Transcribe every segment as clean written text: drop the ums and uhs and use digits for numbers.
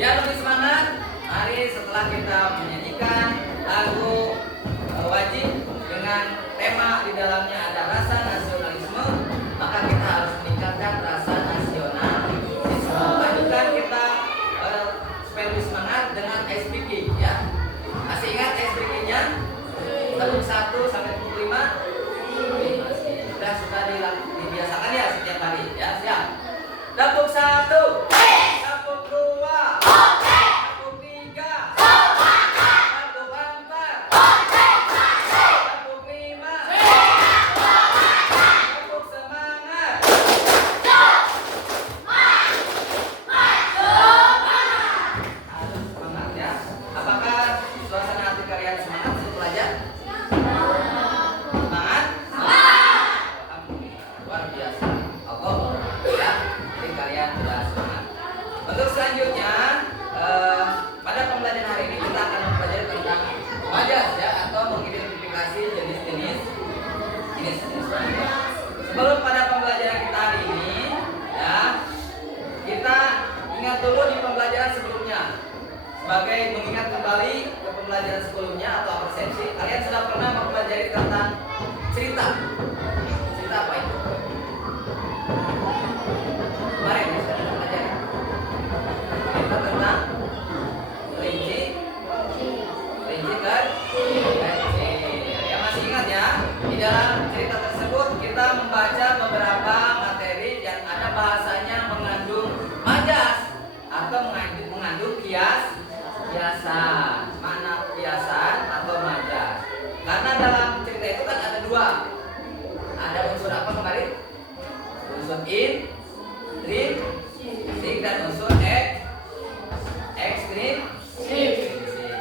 Biar lebih semangat, mari setelah kita menyanyikan lagu wajib dengan tema di dalamnya ada rasa nasionalisme, maka kita harus meningkatkan rasa nasionalisme. Lanjutkan kita supaya lebih semangat dengan ice breaking ya. Masih ingat ice breaking-nya? Tepuk 1 sampai tepuk 5. Sudah dibiasakan ya setiap hari ya. Siap. Tepuk 1. Tepuk 2. Tepuk 3. Tepuk 4. Tepuk 5. Tepuk semangat. Harus semangat ya. Apakah suasana hati kalian semangat untuk belajar? Semangat? Alhamdulillah. Luar biasa. Allah ya. Jadi kalian sudah semangat. Untuk selanjutnya pada pembelajaran hari ini kita akan mempelajari tentang majas ya, atau mengidentifikasi jenis-jenis majas. Sebelum pada pembelajaran kita hari ini ya, kita ingat dulu di pembelajaran sebelumnya. Sebagai mengingat kembali ke pembelajaran sebelumnya atau persepsi, kalian sudah pernah mempelajari tentang cerita. Cerita apa itu? Kemarin ya, sudah pelajari. Cerita tentang kelinci kan? Ya masih ingat ya? Di dalam cerita tersebut kita membaca beberapa materi yang ada bahasanya mengandung majas atau mengandung kiasan. Mana kiasan atau majas? Karena dalam cerita itu kan ada dua. Ada unsur apa kemarin? Unsur intrinsik dan unsur ekstrinsik.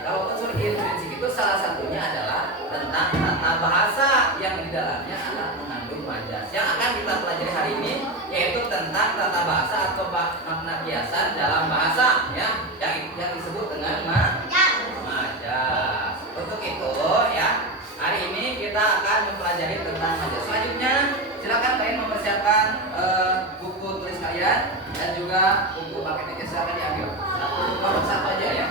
Kalau unsur intrinsik itu salah satunya adalah tentang tata bahasa yang di dalamnya adalah mengandung majas. Yang akan kita pelajari hari ini yaitu tentang tata bahasa atau makna kiasan dalam bahasa ya, yang disebut dengan majas. Untuk itu ya, hari ini kita akan mempelajari tentang majas. Selanjutnya silakan kalian mempersiapkan buku tulis kalian dan juga buku paketnya, silakan diambil. Satu aja ya.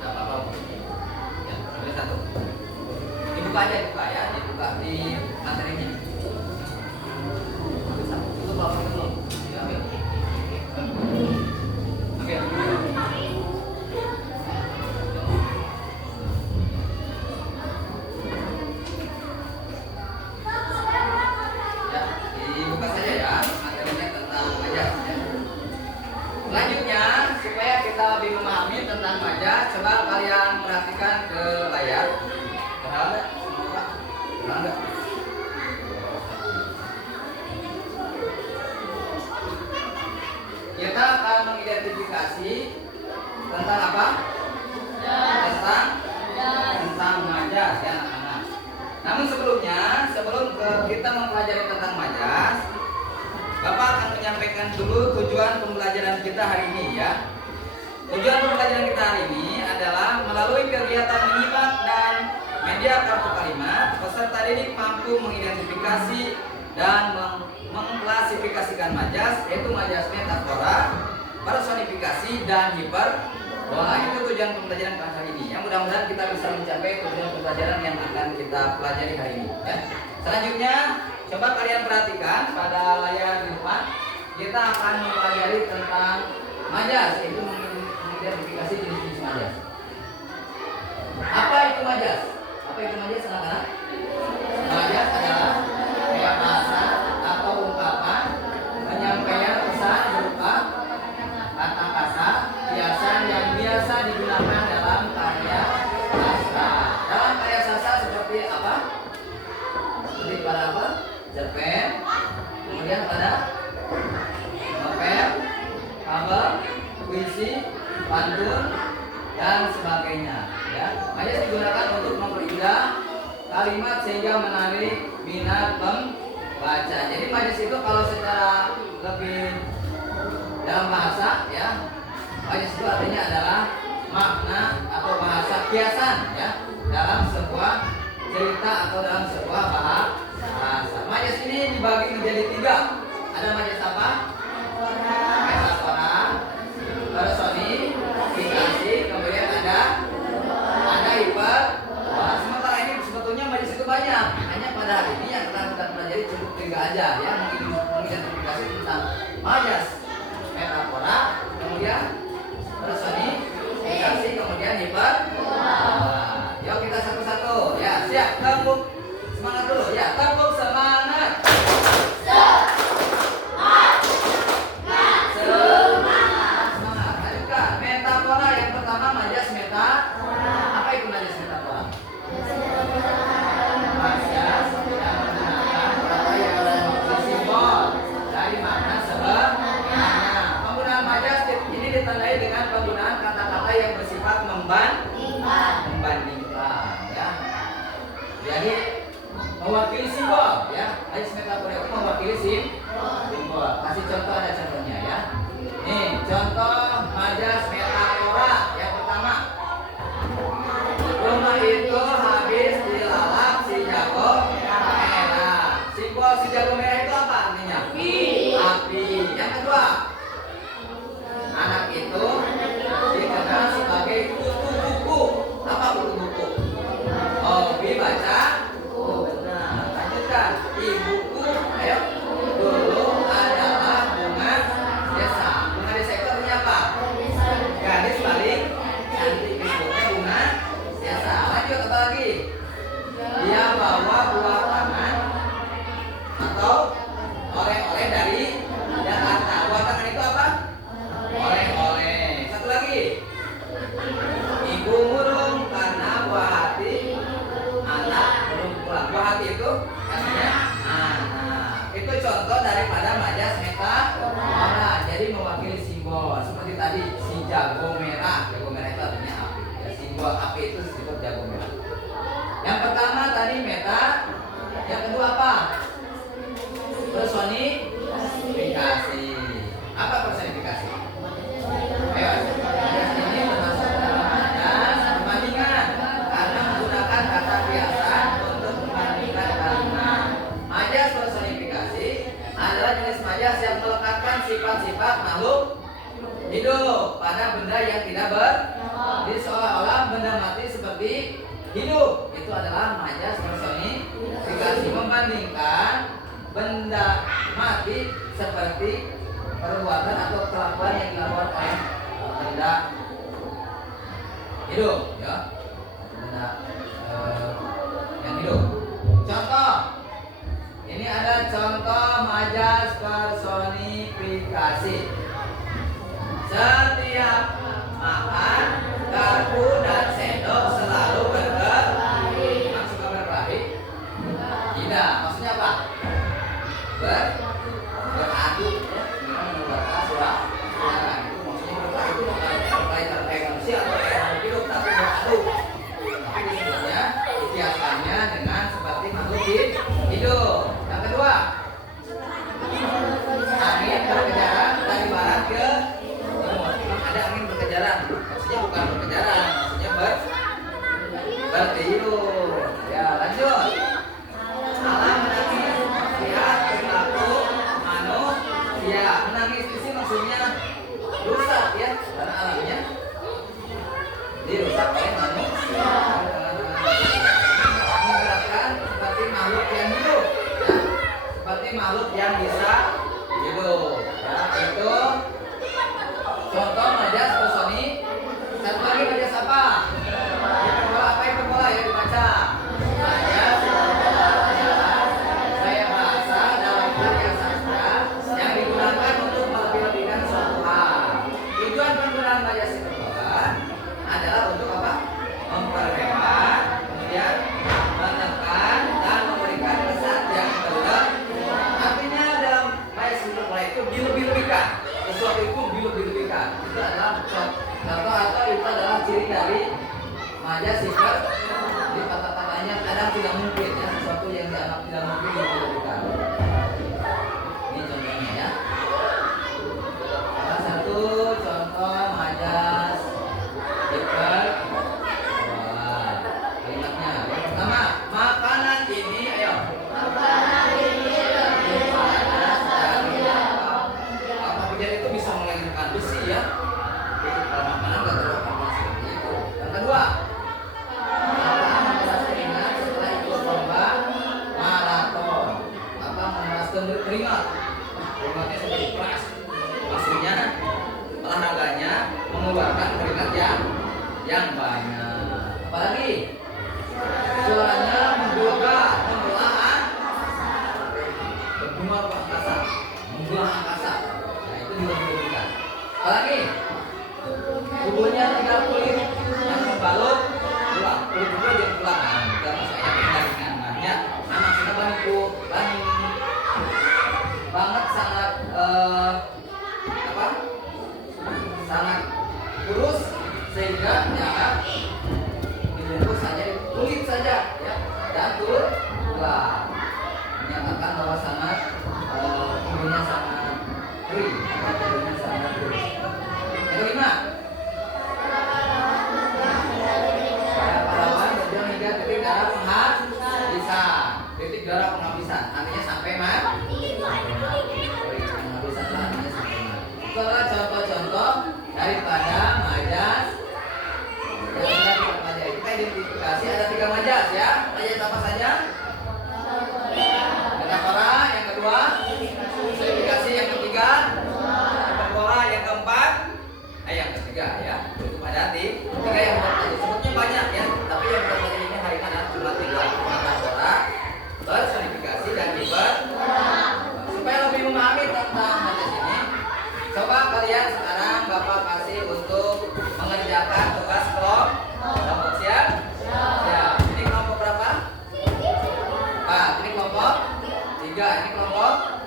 Tidak apa-apa. Ya, ambil satu. Dibuka ya, dibuka di materinya. Ambil satu. Tutup langsung dulu. Diambil. Ambil. Ya, dibuka saja ya materinya tentang majas ya. Selanjutnya, supaya kita lebih memahami tentang majas, coba kalian perhatikan ke layar. Terhadap enggak? Kita akan mengidentifikasi tentang apa? Tentang majas ya anak-anak. Namun sebelum kita mempelajari tentang majas, Bapak akan menyampaikan dulu tujuan pembelajaran kita hari ini ya. Tujuan pembelajaran kita hari ini adalah melalui kegiatan menyimak dan media kartu kalimat, peserta didik mampu mengidentifikasi dan mengklasifikasikan majas, yaitu majas metafora, personifikasi, dan hiperbola. Itu tujuan pembelajaran pada hari ini. Yang mudah-mudahan kita bisa mencapai tujuan pembelajaran yang akan kita pelajari hari ini. Ya. Selanjutnya, coba kalian perhatikan pada layar di depan. Kita akan mempelajari tentang majas, yaitu mengidentifikasi jenis-jenis majas. Apa itu majas? Apa itu majas anak-anak? Majas adalah kayak bahasa atau ungkapan penyampaian pesan berupa kata-kata kiasan yang biasa digunakan dalam karya sastra. Dalam karya sastra seperti apa? Seperti pada apa? Cerpen, kemudian pada novel, kabel, puisi, pantun, dan sebagainya. Ya, majas digunakan untuk memperindah kalimat sehingga menarik minat pembaca. Jadi majas itu kalau secara lebih dalam bahasa ya, majas itu artinya adalah makna atau bahasa kiasan ya dalam sebuah cerita atau dalam sebuah bahasa. Majas ini dibagi menjadi tiga. Ada majas apa? Metafora, personifikasi, kemudian ada hiper. Wah, sementara ini sebetulnya majas itu banyak. Hanya pada hari ini yang kita pelajari cukup 3 aja ya, mengidentifikasi tentang majas, metafora, kemudian personifikasi, kemudian hiper. Yuk kita satu-satu ya, siap, tepuk semangat dulu ya, tepuk semangat. Semangat. Lanjutkan. Metafora yang pertama, majas metafora. Apa itu majas metafora? Majas yang menggunakan kata yang ada simbol dari makna sebenarnya. Penggunaan majas ini ditandai dengan penggunaan kata-kata yang bersifat membandingkan ya. Jadi mewakili simbol ya. Majas metafora itu mewakili simbol. Kasih contoh, ada contohnya ya. Nih, contoh majas metafora yang pertama. Rumah itu habis dilalap si jago merah. Simbol si jago merah itu apa artinya? Api. Yang kedua, anak itu dikenal sebagai kutu buku. Apa kutu buku? Hobi baca. Benar. Lanjutkan. Ibuku, ayo. Dulu adalah bunga desa. Bunga desa itu artinya apa? Gadis paling cantik. Ibunya bunga desa. Lanjut, apa lagi? Dia bawa buah tangan atau oleh-oleh dari Jakarta. Buah tangan itu apa? Oleh-oleh. Satu lagi. Ibu murung karena buah hati anak belum pulang. Buah hati itu artinya anak. Itu contoh daripada majas metafora. Jadi mewakili simbol. Seperti tadi si jago merah. Jago merah itu artinya api. Ya, simbol api itu disebut jago merah. Yang pertama tadi meta. Yang kedua apa? Personifikasi. Apa personifikasi? Ayo, majas ini termasuk dalam majas perbandingan karena menggunakan kata kiasan untuk membandingkan kalimat. Majas personifikasi adalah jenis majas yang melekatkan sifat-sifat makhluk hidup pada benda yang tidak jadi seolah-olah benda mati seperti hidup. Itu adalah majas personifikasi, membandingkan benda mati seperti perbuatan atau kelakuan yang dilakukan oleh benda hidup ya, benda yang hidup. Contoh, ini ada contoh majas personifikasi. Setiap makan garpu dan sendok selalu berkelahi. Maksudnya berkelahi? Tidak, maksudnya apa? Beradu ya, mengeluarkan suara itu maksudnya berkelahi itu berkelahi kayak manusia atau kayak makhluk hidup, tapi beradu. Tapi disebutnya dikiaskannya dengan seperti makhluk hidup. Yang kedua, angin berkejaran dari barat ke timur. Ada angin berkejaran, maksudnya bukan berkejaran, maksudnya bertiup. Ya, lanjut. Alam menangis lihat perilaku manusia. Menangis di sini maksudnya rusak ya, karena alamnya dirusak oleh manusia. Menggerakkan seperti makhluk yang hidup ya, seperti makhluk yang bisa hidup ya. Itu contoh majas personi. Satu lagi majas apa? Hiperbola. Apa hiperbola ya dibaca? Majas adalah gaya bahasa dalam karya sastra yang digunakan untuk melebih-lebihkan suatu hal. Tujuan penggunaan majas hiperbola adalah untuk apa? Memperhebat, kemudian menekan dan memberikan kesan yang berlebihan. Artinya dalam majas hiperbola itu dilebih-lebihkan. Sesuatu itu dilebih-lebihkan. Itu adalah contoh atau itu adalah ciri dari majas hiperbola. Jadi kata-katanya kadang tidak mungkin ya, sesuatu yang dianggap tidak mungkin dilebih-lebihkan. Ini contohnya ya. Salah satu contoh majas hiperbola. Kalimatnya yang pertama, makanan ini ayo. Makanan ini lebih panas dari membuang angkasa. Nah, itu juga dibutuhkan. Apalagi tubuhnya 3 kulit yang membalut tulang, kulit juga jadi tulang. Nah, kita masuk ayat pendaringan. Nah, maksudnya baniku banget sangat sangat kurus sehingga ya dibungkus saja kulit saja ya dan tulang, menyatakan bahwa sangat tubuhnya sangat kering, tubuhnya sangat kurus. Yang kelima, pada pahlawan berjuang hingga titik darah penghabisan. Titik darah penghabisan artinya sampai mati. Penghabisan artinya sampai mati. Itu adalah contoh-contoh daripada majas yang sudah kita pelajari. Kita identifikasi ada 3 majas ya. Majas apa saja? Metafora, yang kedua personifikasi, yang ketiga hiperbola, yang keempat yang ketiga ya. Cukup ada 3 yang kita pelajari. Sebutnya banyak ya, tapi yang kita pelajari ini hari ini adalah cuma 3. Metafora, personifikasi, dan hiperbola. Supaya lebih memahami tentang majas ini, coba kalian sekarang Bapak kasih untuk mengerjakan tugas kelompok. Siap? Siap. Ini kelompok berapa? 4. Ini kelompok 3. Ini kelompok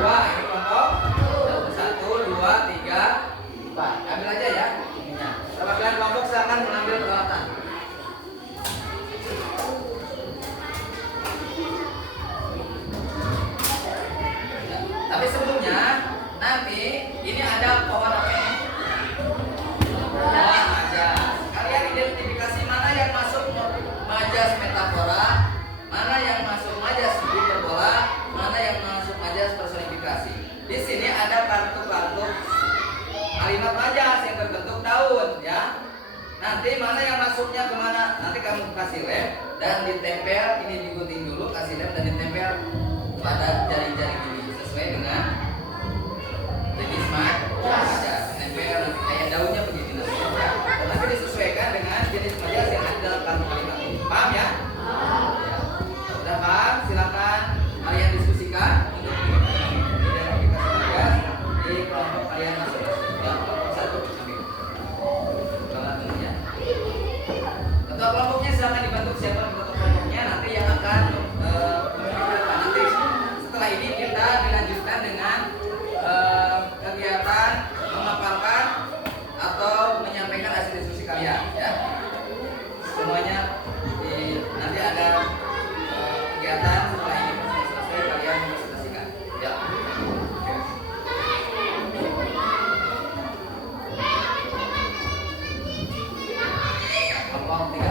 2. Ini kelompok 1, 2, 3, 4. Ambil aja ya ininya. Perwakilan kelompok silakan mengambil peralatan. Tapi sebelumnya nanti ini ada pohon apa ini? Pohon majas. Kalian identifikasi mana yang masuk majas metafora, mana yang masuk majas hiperbola, mana yang masuk majas personifikasi. Di sini ada kartu-kartu kalimat majas yang berbentuk daun ya. Nanti mana yang masuknya kemana? Nanti kamu kasih lem dan ditempel. Ini digunting dulu, kasih lem dan ditempel pada jari-jari ini sesuai dengan jenis majas. Nempel nanti kayak daunnya begitu nanti ya. Dan nanti disesuaikan dengan jenis majas yang ada dalam kartu kalimat ini. Paham ya? Ya. Sudah paham? Silakan kalian diskusikan untuk identifikasi majas di kelompok kalian masing-masing. Ya, kelompok 1 ambil. Kelompoknya. Ketua kelompoknya silakan dibantu siapa ketua kelompoknya nanti yang akan nanti setelah ini kita dilanjutkan dengan kegiatan memaparkan atau menyampaikan hasil diskusi kalian ya. Semuanya nanti ada kegiatan setelah ini selesai kalian presentasikan ya. Kelompok 3.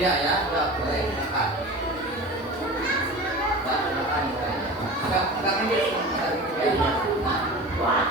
Iya ya, udah boleh makan. Udah makan boleh. Enggak minggir, enggak minggir. Nah.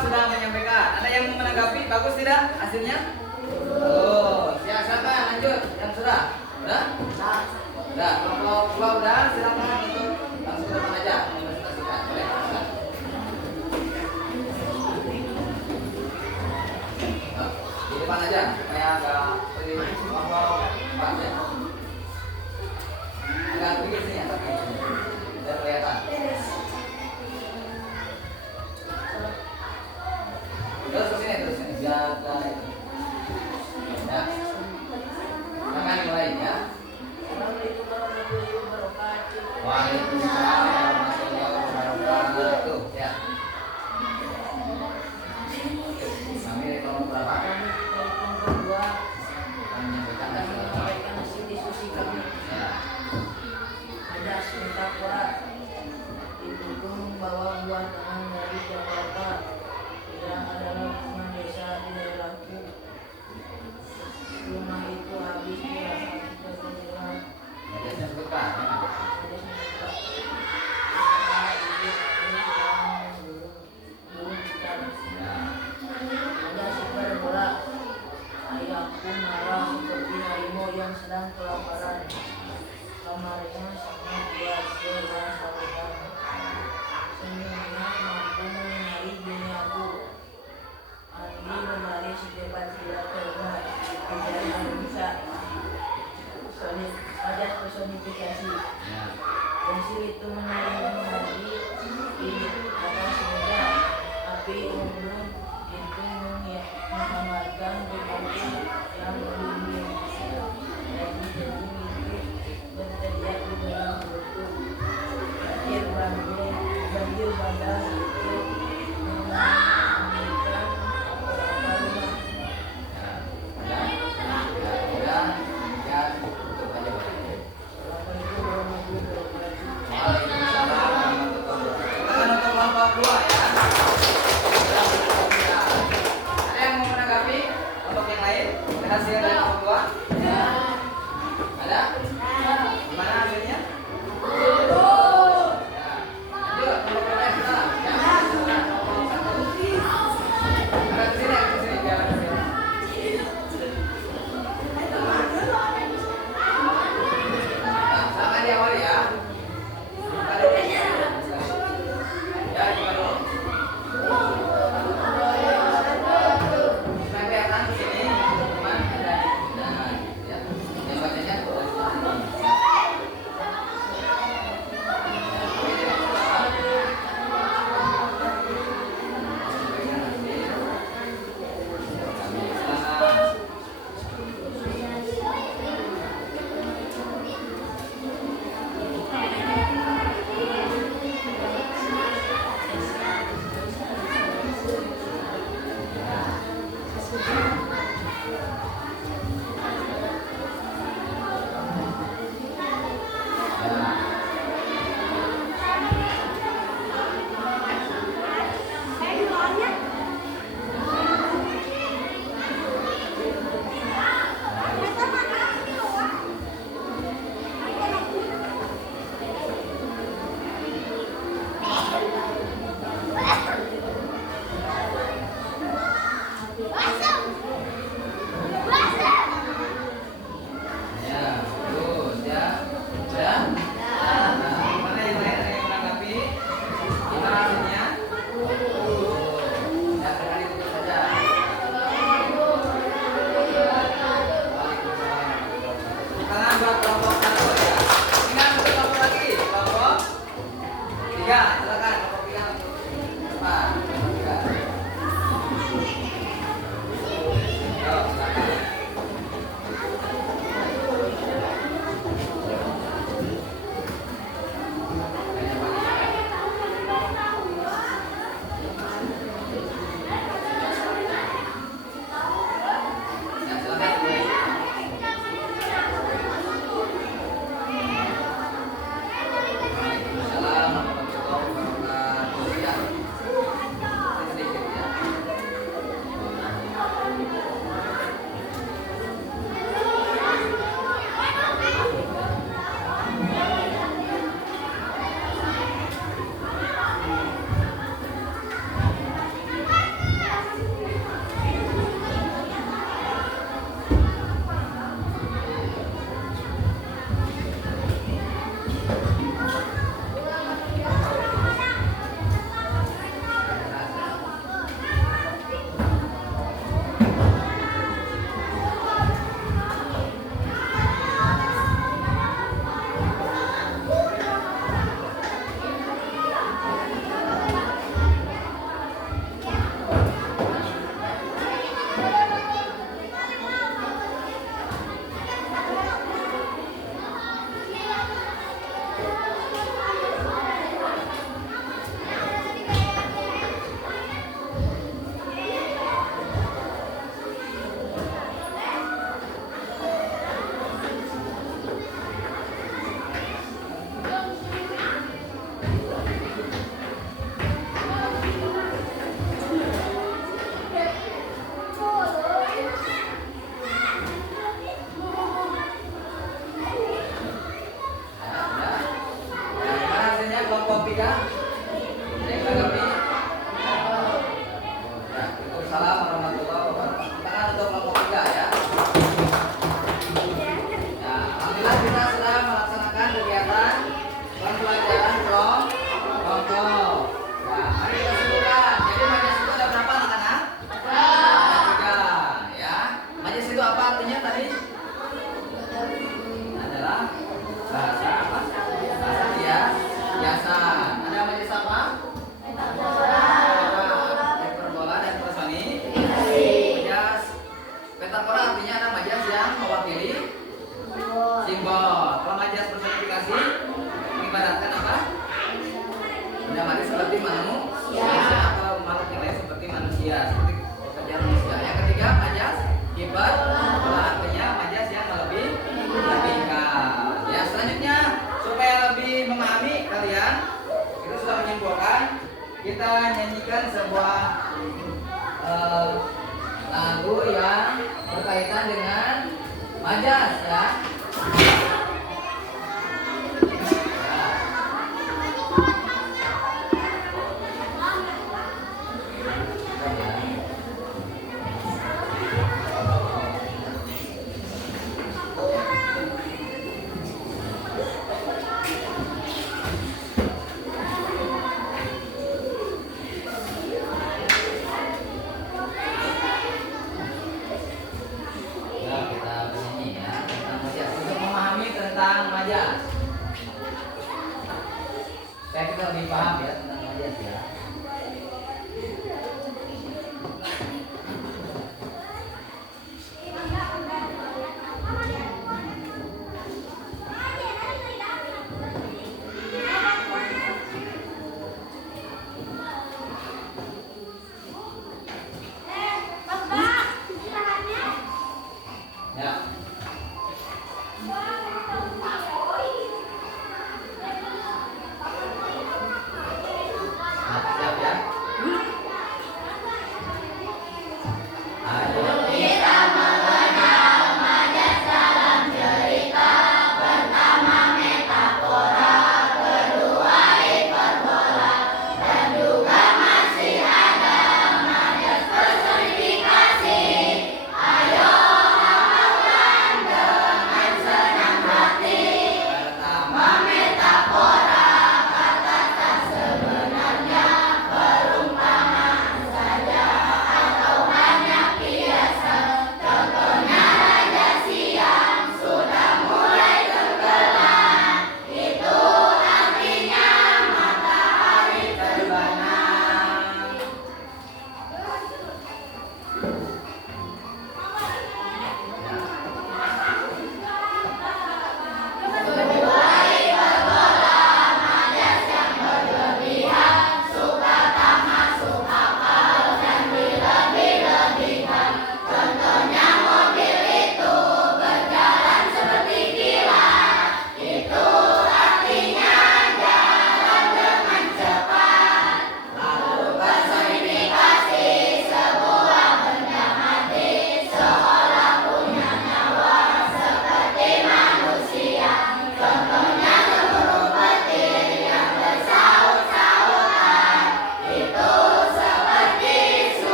Sudah menyampaikan. Ada yang mau menanggapi? Bagus tidak hasilnya? Oh, siapa lanjut? Yang sudah? Sudah? Sudah. Kalau udah silakan untuk langsung ke depan aja mempresentasikan. Boleh? Silakan. Di depan aja supaya enggak pergi apa ya. Agak pergi sini ya, tapi biar kelihatan. Terus sini jaga itu. Ya. Makan yang lain ya. Waalaikumsalam warahmatullahi wabarakatuh. Ya. Kami nomor berapa? Kedua. Menyampaikan hasil diskusi kami. Ya. Ada sebentar kuat. Didukung bahwa buah tangan dari Jakarta yang adalah lingkungan desa di daerahku. Rumah itu habis dirasa tidak berjalan. Ada sebentar. Ada super bola. Ayahku marah seperti harimau yang sedang kelaparan. Kamarnya sangat luas dan saluran. Senyumnya mampu menyinari duniaku. Andi menari secepat tidak terlihat. Tidak bisa. Ada personifikasi. Pensil itu menari di atas meja. Api unggun itu menggambarkan bupati yang melindungi. Jadi itu berteriak di dalam perutku. Banjir bandang itu mengakibatkan beberapa rumah. Hasil dari nomor 2? Ada? Gimana hasilnya? Yang bacanya seperti manusia atau makhluk yang lain seperti manusia, seperti pekerjaan manusia. Yang ketiga majas kibat, artinya majas yang lebihkan. Ya, selanjutnya supaya lebih memahami kalian, kita sudah menyimpulkan, kita nyanyikan sebuah lagu yang berkaitan dengan majas ya. Saya kita lebih paham ya tentang majas ya.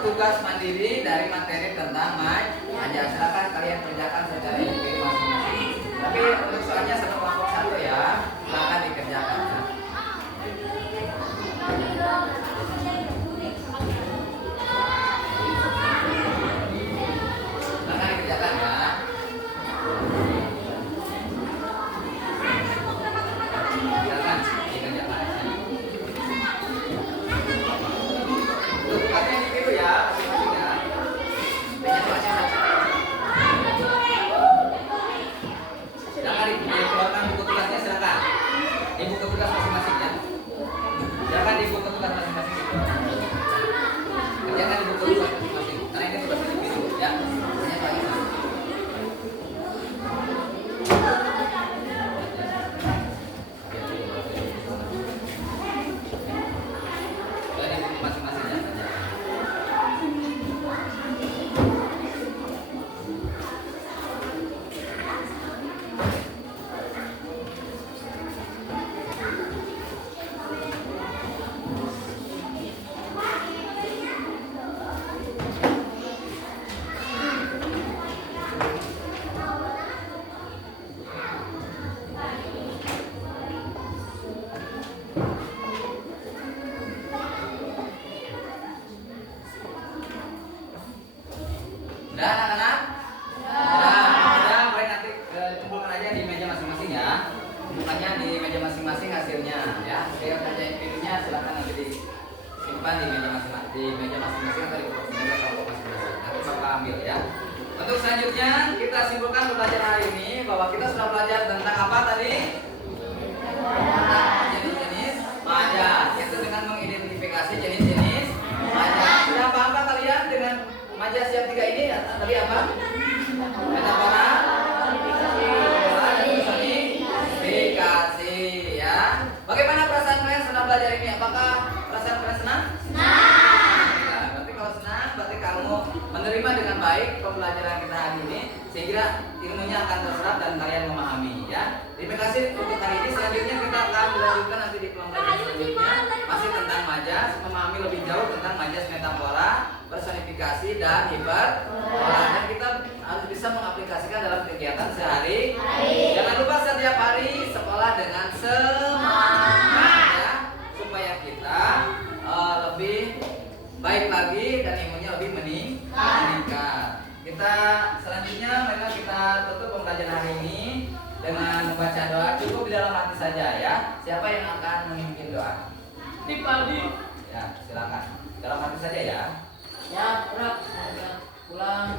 Tugas mandiri dari materi tentang majas. Silakan kalian kerjakan secara individu masing-masing. Tapi untuk soalnya satu kelompok satu ya, silakan dikerjakan. Ya. Silakan dikerjakan ya. Silakan dikerjakan. Tugasnya individu ya. Dikeluarkan buku tugasnya, silakan. Di buku tugas masing-masing ya. Silakan di buku tugas masing-masing. Kerjakan di buku tugas masing-masing. Karena ini tugas individu ya. Udah anak-anak? Udah, mulai nanti kumpulkan aja di meja masing-masing ya. simpan di meja masing-masing atau di meja kelompok masing-masing. Nanti Bapak ambil ya. Untuk selanjutnya kita simpulkan pembelajaran hari ini bahwa kita sudah belajar tentang apa tadi? Tentang jenis-jenis majas. Itu dengan mengidentifikasi jenis-jenis majas. Sudah paham kalian dengan majas yang tiga ini? Tadi apa? Metafora, personifikasi ya. Bagaimana perasaan kalian setelah belajar ini? Apakah perasaan kalian senang? Senang. Berarti kalau senang, berarti kamu menerima dengan baik pembelajaran kita hari ini, sehingga ilmunya akan terserap dan kalian memahami ya. Terima kasih untuk hari ini. Selanjutnya kita akan melanjutkan nanti di pembelajaran selanjutnya masih tentang majas, memahami lebih jauh tentang majas metafora, personifikasi dan hiperbola. Dan kita harus bisa mengaplikasikan dalam kegiatan sehari. Jangan lupa setiap hari sekolah dengan semangat ya, supaya kita lebih baik lagi dan ilmunya lebih meningkat. Kita selanjutnya mereka kita tutup pembelajaran hari ini dengan membaca doa. Cukup di dalam hati saja ya. Siapa yang akan memimpin doa? Dipaldi. Ya, silakan. Dalam hati saja ya. Ya, pulang.